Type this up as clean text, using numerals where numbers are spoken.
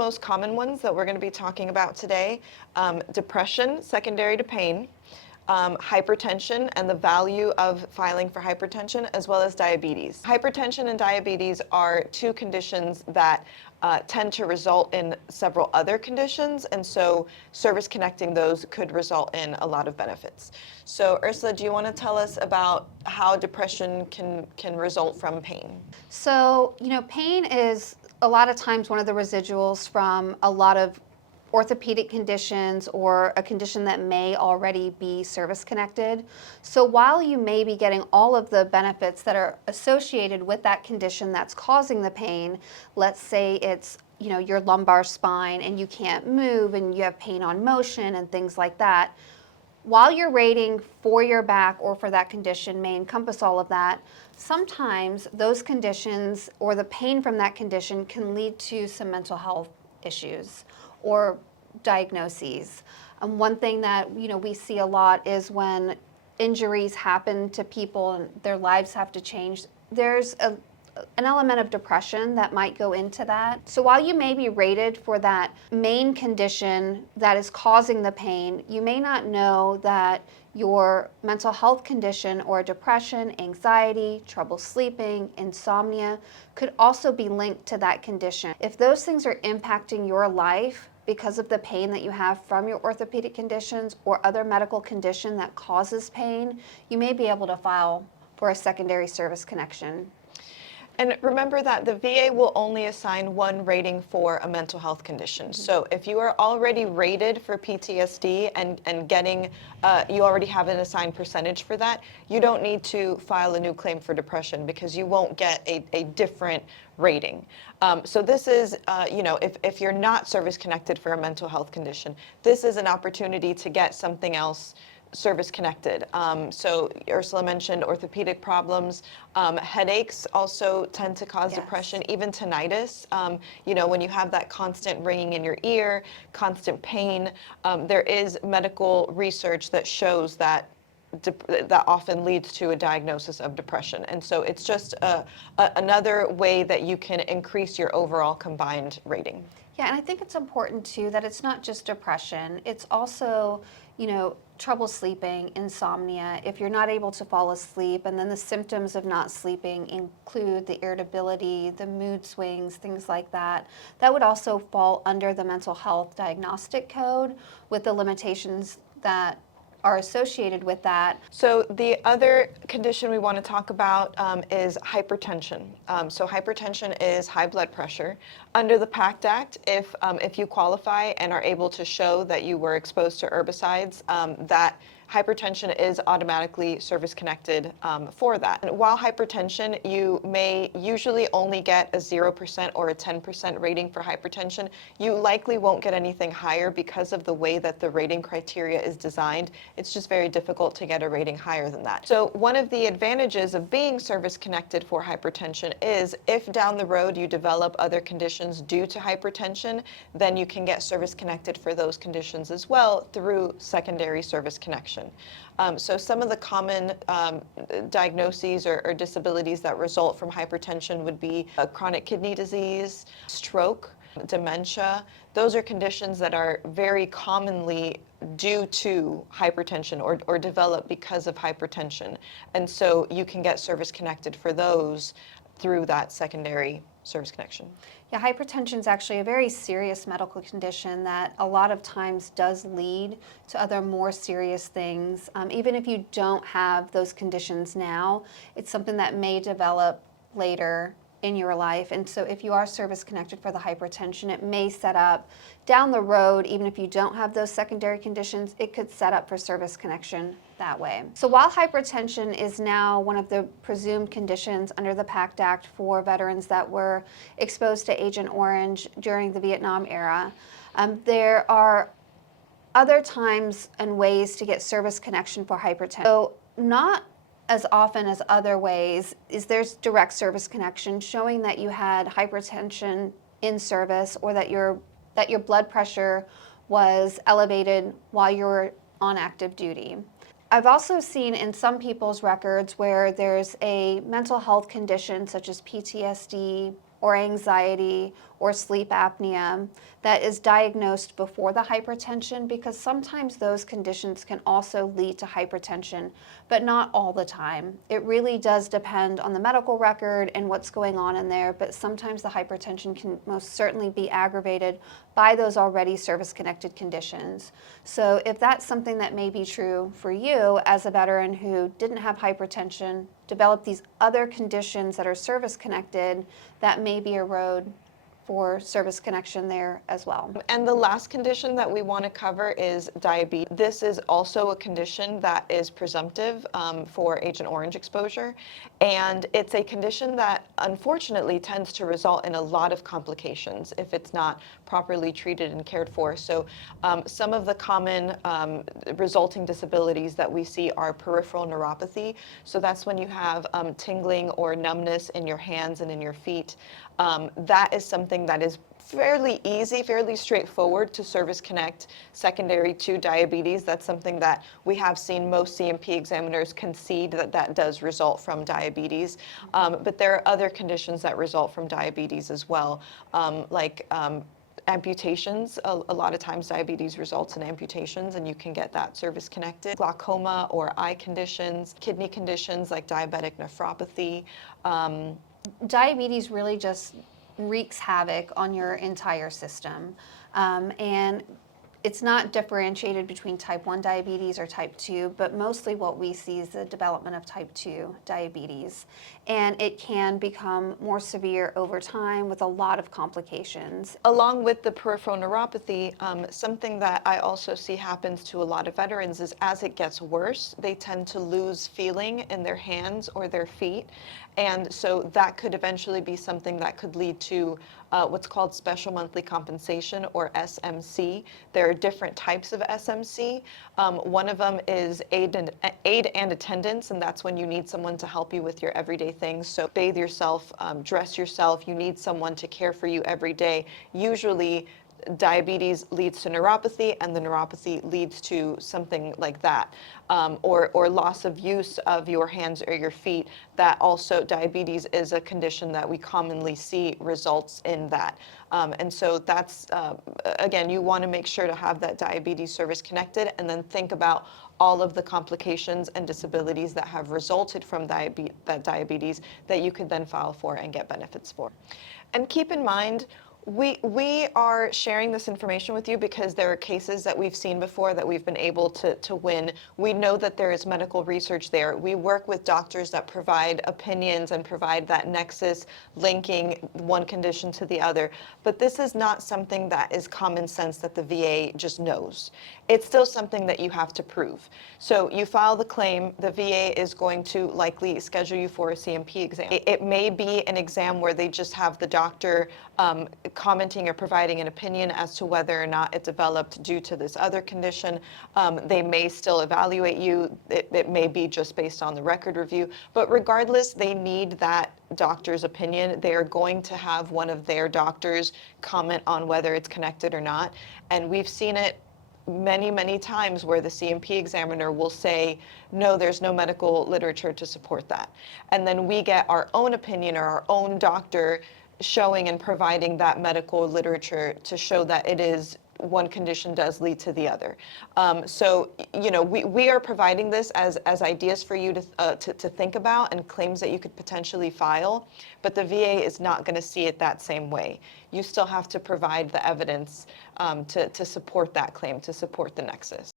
most common ones that we're going to be talking about today: depression secondary to pain, hypertension and the value of filing for hypertension, as well as diabetes. Hypertension and diabetes are two conditions that tend to result in several other conditions, and so service connecting those could result in a lot of benefits. So Ursula, do you want to tell us about how depression can result from pain? So, pain is a lot of times one of the residuals from a lot of orthopedic conditions or a condition that may already be service connected. So while you may be getting all of the benefits that are associated with that condition that's causing the pain, let's say it's your lumbar spine and you can't move and you have pain on motion and things like that, while your rating for your back or for that condition may encompass all of that, sometimes those conditions or the pain from that condition can lead to some mental health issues or diagnoses. One thing that we see a lot is when injuries happen to people and their lives have to change, there's an element of depression that might go into that. So while you may be rated for that main condition that is causing the pain, you may not know that your mental health condition or depression, anxiety, trouble sleeping, insomnia could also be linked to that condition. If those things are impacting your life because of the pain that you have from your orthopedic conditions or other medical condition that causes pain, you may be able to file for a secondary service connection. And remember that the VA will only assign one rating for a mental health condition. Mm-hmm. So if you are already rated for PTSD and getting, you already have an assigned percentage for that, you don't need to file a new claim for depression because you won't get a different rating. So this is, if you're not service connected for a mental health condition, this is an opportunity to get something else service connected. So Ursula mentioned orthopedic problems. Headaches also tend to cause depression, even tinnitus. When you have that constant ringing in your ear, constant pain, there is medical research that shows that that often leads to a diagnosis of depression. And so it's just another way that you can increase your overall combined rating. Yeah, and I think it's important too that it's not just depression, it's also, trouble sleeping, insomnia. If you're not able to fall asleep, and then the symptoms of not sleeping include the irritability, the mood swings, things like that, that would also fall under the mental health diagnostic code with the limitations that are associated with that. So the other condition we want to talk about is hypertension. So hypertension is high blood pressure. Under the PACT Act, if you qualify and are able to show that you were exposed to herbicides, that hypertension is automatically service connected for that. And while hypertension, you may usually only get a 0% or a 10% rating for hypertension. You likely won't get anything higher because of the way that the rating criteria is designed. It's just very difficult to get a rating higher than that. So one of the advantages of being service connected for hypertension is if down the road you develop other conditions due to hypertension, then you can get service connected for those conditions as well through secondary service connection. So some of the common diagnoses or disabilities that result from hypertension would be chronic kidney disease, stroke, dementia. Those are conditions that are very commonly due to hypertension or develop because of hypertension. And so you can get service connected for those through that secondary service connection. Yeah, hypertension is actually a very serious medical condition that a lot of times does lead to other more serious things. Even if you don't have those conditions now, it's something that may develop later in your life. And so if you are service connected for the hypertension, it may set up down the road, even if you don't have those secondary conditions, it could set up for service connection that way. So while hypertension is now one of the presumed conditions under the PACT Act for veterans that were exposed to Agent Orange during the Vietnam era, there are other times and ways to get service connection for hypertension. So not as often as other ways is there's direct service connection showing that you had hypertension in service or that your blood pressure was elevated while you were on active duty. I've also seen in some people's records where there's a mental health condition such as PTSD, or anxiety or sleep apnea that is diagnosed before the hypertension, because sometimes those conditions can also lead to hypertension, but not all the time. It really does depend on the medical record and what's going on in there, but sometimes the hypertension can most certainly be aggravated by those already service-connected conditions. So if that's something that may be true for you as a veteran who didn't have hypertension, developed these other conditions that are service-connected, that may be a road for service connection there as well. And the last condition that we want to cover is diabetes. This is also a condition that is presumptive for Agent Orange exposure, and it's a condition that unfortunately tends to result in a lot of complications if it's not properly treated and cared for. So some of the common resulting disabilities that we see are peripheral neuropathy. So that's when you have tingling or numbness in your hands and in your feet. That is something that is fairly easy, fairly straightforward to service connect secondary to diabetes. That's something that we have seen most CMP examiners concede that that does result from diabetes. But there are other conditions that result from diabetes as well, like amputations. A lot of times diabetes results in amputations, and you can get that service connected. Glaucoma or eye conditions, kidney conditions like diabetic nephropathy. Diabetes really just wreaks havoc on your entire system. And it's not differentiated between type 1 diabetes or type 2, but mostly what we see is the development of type 2 diabetes. And it can become more severe over time with a lot of complications. Along with the peripheral neuropathy, something that I also see happens to a lot of veterans is as it gets worse, they tend to lose feeling in their hands or their feet. And so that could eventually be something that could lead to what's called special monthly compensation, or SMC. There are different types of SMC. One of them is aid and attendance, and that's when you need someone to help you with your everyday things. So bathe yourself, dress yourself, you need someone to care for you every day. Usually diabetes leads to neuropathy, and the neuropathy leads to something like that, or loss of use of your hands or your feet. That also, diabetes is a condition that we commonly see results in that. And so that's, again, you want to make sure to have that diabetes service connected, and then think about all of the complications and disabilities that have resulted from that diabetes that you could then file for and get benefits for. And keep in mind, we are sharing this information with you because there are cases that we've seen before that we've been able to win. We know that there is medical research there. We work with doctors that provide opinions and provide that nexus linking one condition to the other. But this is not something that is common sense that the VA just knows. It's still something that you have to prove. So you file the claim, the VA is going to likely schedule you for a CMP exam. It may be an exam where they just have the doctor commenting or providing an opinion as to whether or not it developed due to this other condition. They may still evaluate you. It may be just based on the record review. But regardless, they need that doctor's opinion. They are going to have one of their doctors comment on whether it's connected or not. And we've seen it many, many times where the CMP examiner will say, no, there's no medical literature to support that. And then we get our own opinion or our own doctor showing and providing that medical literature to show that it is one condition does lead to the other. So, you know, we are providing this as ideas for you to think about and claims that you could potentially file, but the VA is not going to see it that same way. You still have to provide the evidence to support that claim, to support the nexus.